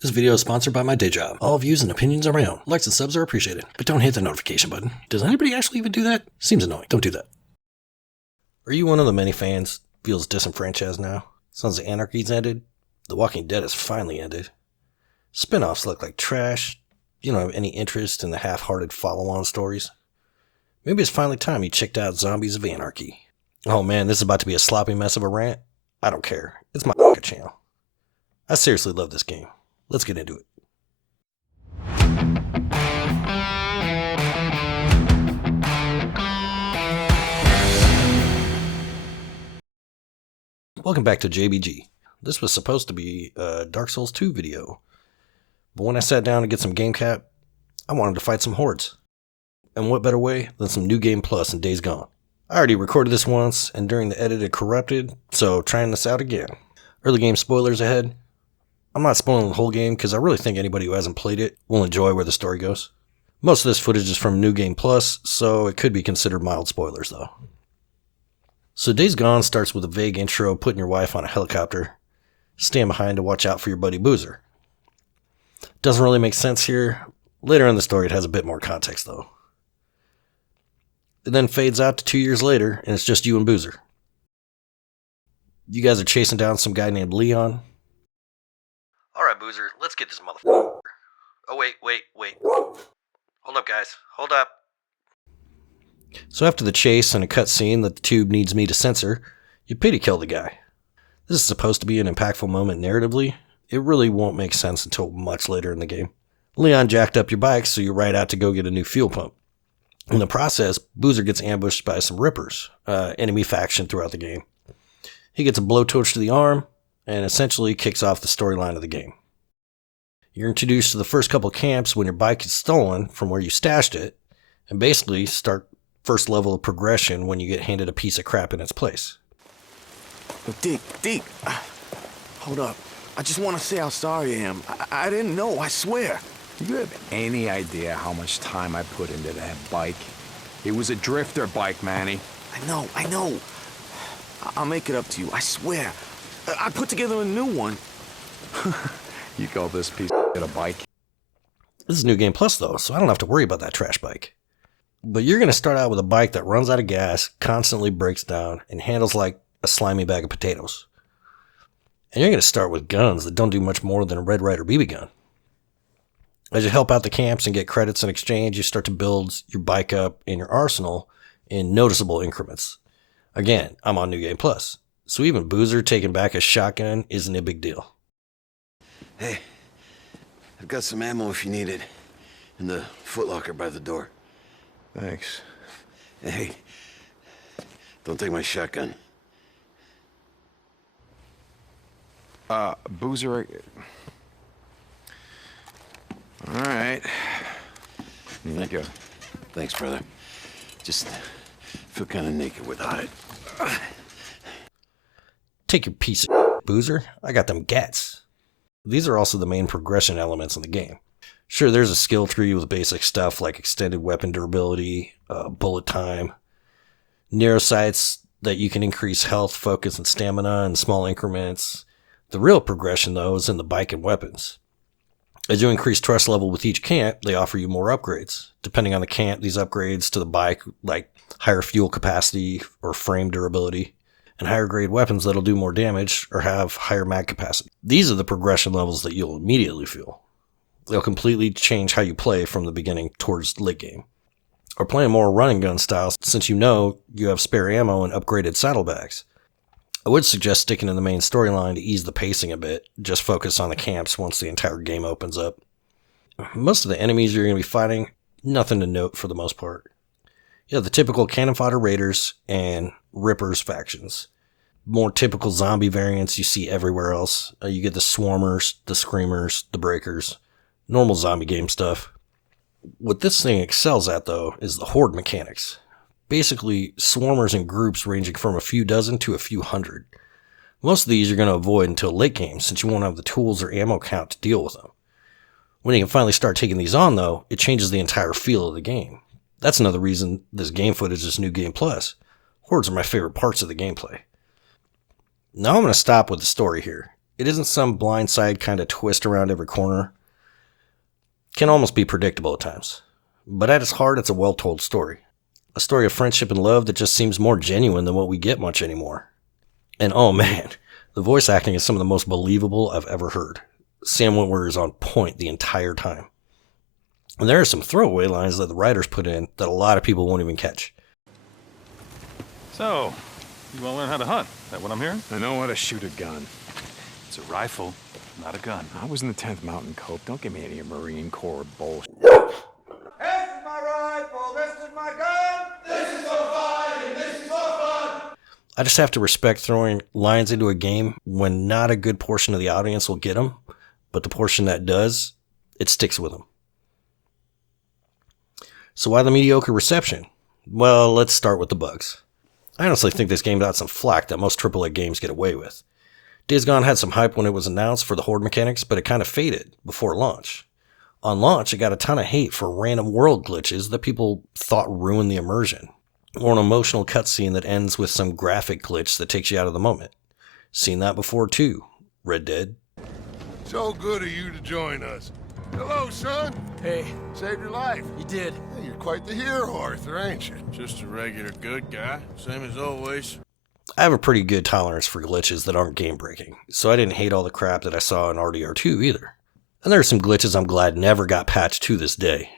This video is sponsored by my day job. All views and opinions are my own. Likes and subs are appreciated, but don't hit the notification button. Does anybody actually even do that? Seems annoying. Don't do that. Are you one of the many fans feels disenfranchised now? Sounds like Anarchy's ended. The Walking Dead has finally ended. Spin-offs look like trash. You don't have any interest in the half-hearted follow-on stories. Maybe it's finally time you checked out Zombies of Anarchy. Oh man, this is about to be a sloppy mess of a rant. I don't care. It's my channel. I seriously love this game. Let's get into it. Welcome back to JBG. This was supposed to be a Dark Souls 2 video, but when I sat down to get some game cap, I wanted to fight some hordes. And what better way than some New Game Plus and Days Gone. I already recorded this once, and during the edit it corrupted, so trying this out again. Early game spoilers ahead. I'm not spoiling the whole game because I really think anybody who hasn't played it will enjoy where the story goes. Most of this footage is from New Game Plus, so it could be considered mild spoilers though. So Days Gone starts with a vague intro putting your wife on a helicopter. Stand behind to watch out for your buddy Boozer. Doesn't really make sense here. Later in the story it has a bit more context though. It then fades out to 2 years later and it's just you and Boozer. You guys are chasing down some guy named Leon. Alright, Boozer, let's get this motherfucker. Oh, wait. Hold up, guys. Hold up. So after the chase and a cutscene that the tube needs me to censor, you pity kill the guy. This is supposed to be an impactful moment narratively. It really won't make sense until much later in the game. Leon jacked up your bike, so you ride out to go get a new fuel pump. In the process, Boozer gets ambushed by some Rippers, enemy faction throughout the game. He gets a blowtorch to the arm, and essentially kicks off the storyline of the game. You're introduced to the first couple camps when your bike is stolen from where you stashed it, and basically start first level of progression when you get handed a piece of crap in its place. Deke, hold up. I just want to say how sorry I am. I didn't know, I swear. Do you have any idea how much time I put into that bike? It was a drifter bike, Manny. I know. I'll make it up to you, I swear. I put together a new one. You call this piece of a bike? This is New Game Plus though, so I don't have to worry about that trash bike. But you're going to start out with a bike that runs out of gas, constantly breaks down, and handles like a slimy bag of potatoes. And you're going to start with guns that don't do much more than a Red Ryder BB gun. As you help out the camps and get credits in exchange, you start to build your bike up in your arsenal in noticeable increments. Again, I'm on New Game Plus. So even Boozer taking back a shotgun isn't a big deal. Hey, I've got some ammo if you need it. In the footlocker by the door. Thanks. Hey, don't take my shotgun. Boozer... All right. Here you go. Thanks, brother. Just feel kind of naked without it. Take your piece of Boozer. I got them gats. These are also the main progression elements in the game. Sure, there's a skill tree with basic stuff like extended weapon durability, bullet time, narrow sights that you can increase health, focus, and stamina in small increments. The real progression, though, is in the bike and weapons. As you increase trust level with each camp, they offer you more upgrades. Depending on the camp, these upgrades to the bike, like higher fuel capacity or frame durability, and higher grade weapons that'll do more damage or have higher mag capacity. These are the progression levels that you'll immediately feel. They'll completely change how you play from the beginning towards late game. Or playing more running gun styles since you know you have spare ammo and upgraded saddlebags. I would suggest sticking to the main storyline to ease the pacing a bit. Just focus on the camps once the entire game opens up. Most of the enemies you're going to be fighting, nothing to note for the most part. You have the typical cannon fodder raiders and Rippers factions. More typical zombie variants you see everywhere else. You get the swarmers, the screamers, the breakers. Normal zombie game stuff. What this thing excels at though is the horde mechanics. Basically, swarmers in groups ranging from a few dozen to a few hundred. Most of these you're going to avoid until late game since you won't have the tools or ammo count to deal with them. When you can finally start taking these on though, it changes the entire feel of the game. That's another reason this game footage is New Game Plus. Hordes are my favorite parts of the gameplay. Now I'm going to stop with the story here. It isn't some blindside kind of twist around every corner. It can almost be predictable at times. But at its heart, it's a well-told story. A story of friendship and love that just seems more genuine than what we get much anymore. And oh man, the voice acting is some of the most believable I've ever heard. Sam Witwer is on point the entire time. And there are some throwaway lines that the writers put in that a lot of people won't even catch. So, you want to learn how to hunt? Is that what I'm hearing? I know how to shoot a gun. It's a rifle, not a gun. I was in the 10th Mountain Cope. Don't give me any Marine Corps bullshit. This is my rifle, this is my gun, this is for fighting, this is for fun. I just have to respect throwing lines into a game when not a good portion of the audience will get them, but the portion that does, it sticks with them. So why the mediocre reception? Well, let's start with the bugs. I honestly think this game got some flack that most AAA games get away with. Days Gone had some hype when it was announced for the horde mechanics, but it kind of faded before launch. On launch, it got a ton of hate for random world glitches that people thought ruined the immersion, or an emotional cutscene that ends with some graphic glitch that takes you out of the moment. Seen that before too. Red Dead. So good of you to join us. Hello, son. Hey, Saved your life. you did. Hey, you're quite the hero, Arthur, ain't you? Just a regular good guy, same as always. I have a pretty good tolerance for glitches that aren't game-breaking, so I didn't hate all the crap that I saw in RDR2 either. And there are some glitches I'm glad never got patched to this day.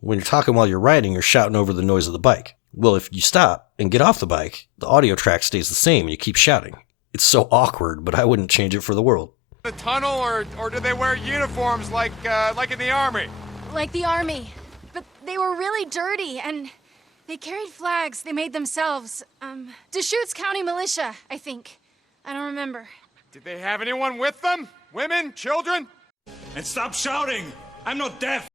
When you're talking while you're riding, you're shouting over the noise of the bike. Well, if you stop and get off the bike, the audio track stays the same and you keep shouting. It's so awkward, but I wouldn't change it for the world. The tunnel, or do they wear uniforms like in the army? Like the army. But they were really dirty, and they carried flags they made themselves. Deschutes County Militia, I think. I don't remember. Did they have anyone with them? Women? Children? And stop shouting! I'm not deaf!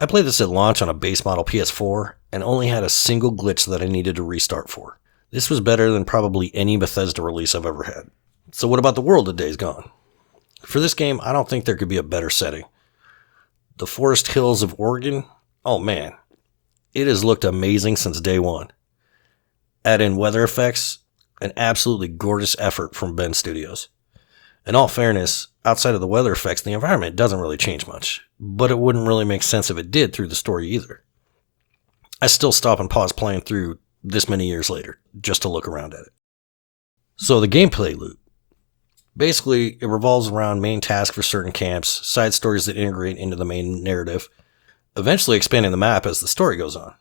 I played this at launch on a base model PS4, and only had a single glitch that I needed to restart for. This was better than probably any Bethesda release I've ever had. So what about the world of Days Gone? For this game, I don't think there could be a better setting. The forest hills of Oregon, oh man, it has looked amazing since day one. Add in weather effects, an absolutely gorgeous effort from Ben Studios. In all fairness, outside of the weather effects, the environment doesn't really change much, but it wouldn't really make sense if it did through the story either. I still stop and pause playing through this many years later, just to look around at it. So the gameplay loop. Basically, it revolves around main tasks for certain camps, side stories that integrate into the main narrative, eventually expanding the map as the story goes on.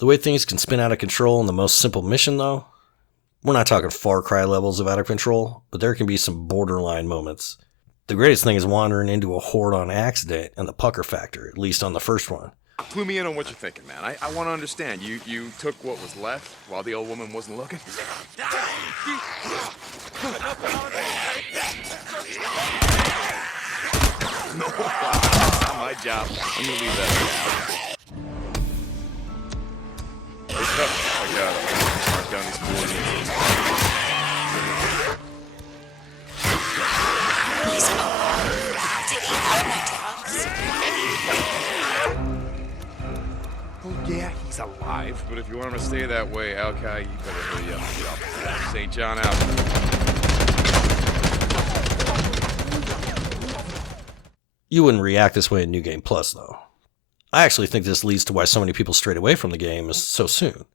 The way things can spin out of control in the most simple mission, though, we're not talking Far Cry levels of out of control, but there can be some borderline moments. The greatest thing is wandering into a horde on accident and the pucker factor, at least on the first one. Clue me in on what you're thinking, man. I want to understand. You took what was left while the old woman wasn't looking? No, that's not my job. I'm gonna leave that. I got it. Mark down these coordinates. Oh yeah, he's alive. But if you want him to stay that way, Alki, you better hurry up. St. John out. You wouldn't react this way in New Game Plus, though. I actually think this leads to why so many people strayed away from the game so soon.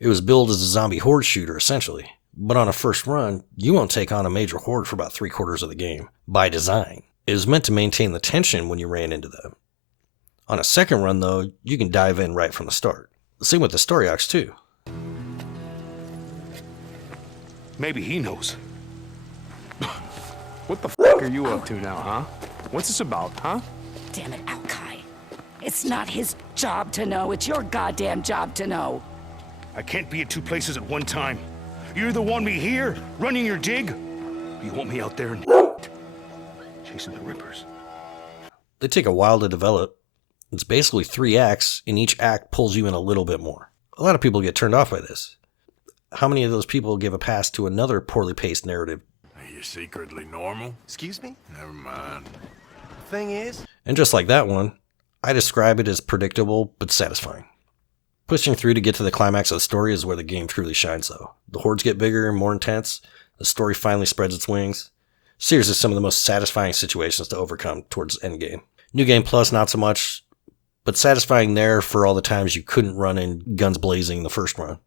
It was billed as a zombie horde shooter, essentially. But on a first run, you won't take on a major horde for about 3/4 of the game, by design. It was meant to maintain the tension when you ran into them. On a second run, though, you can dive in right from the start. Same with the story arcs, too. Maybe he knows. What the fuck are you up to now, huh? What's this about, huh? Damn it, Alki. It's not his job to know. It's your goddamn job to know. I can't be at two places at one time. You either want me here, running your dig, or you want me out there and chasing the Rippers. They take a while to develop. It's basically 3 acts, and each act pulls you in a little bit more. A lot of people get turned off by this. How many of those people give a pass to another poorly paced narrative? Are you secretly normal? Excuse me? Never mind. Thing is... And just like that one, I describe it as predictable but satisfying. Pushing through to get to the climax of the story is where the game truly shines, though. The hordes get bigger and more intense, the story finally spreads its wings, Seriously, some of the most satisfying situations to overcome towards endgame. New Game Plus, not so much, but satisfying there for all the times you couldn't run in guns blazing the first run.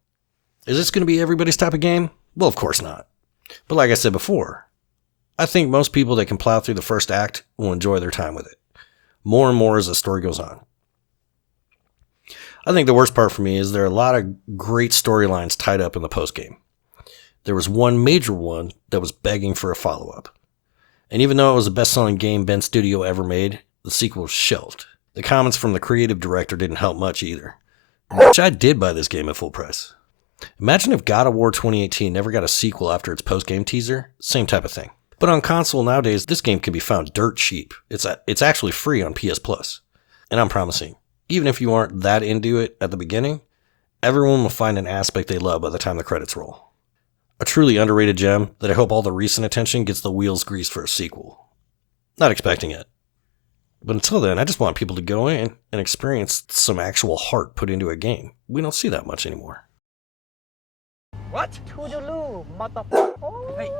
Is this going to be everybody's type of game? Well, of course not. But like I said before, I think most people that can plow through the first act will enjoy their time with it. More and more as the story goes on. I think the worst part for me is there are a lot of great storylines tied up in the postgame. There was one major one that was begging for a follow-up. And even though it was the best-selling game Bend Studio ever made, the sequel was shelved. The comments from the creative director didn't help much either. Which I did buy this game at full price. Imagine if God of War 2018 never got a sequel after its post-game teaser. Same type of thing. But on console nowadays, this game can be found dirt cheap. It's actually free on PS Plus. And I'm promising, even if you aren't that into it at the beginning, everyone will find an aspect they love by the time the credits roll. A truly underrated gem that I hope all the recent attention gets the wheels greased for a sequel. Not expecting it. But until then, I just want people to go in and experience some actual heart put into a game. We don't see that much anymore. What? Toodaloo, motherfucker. Hey.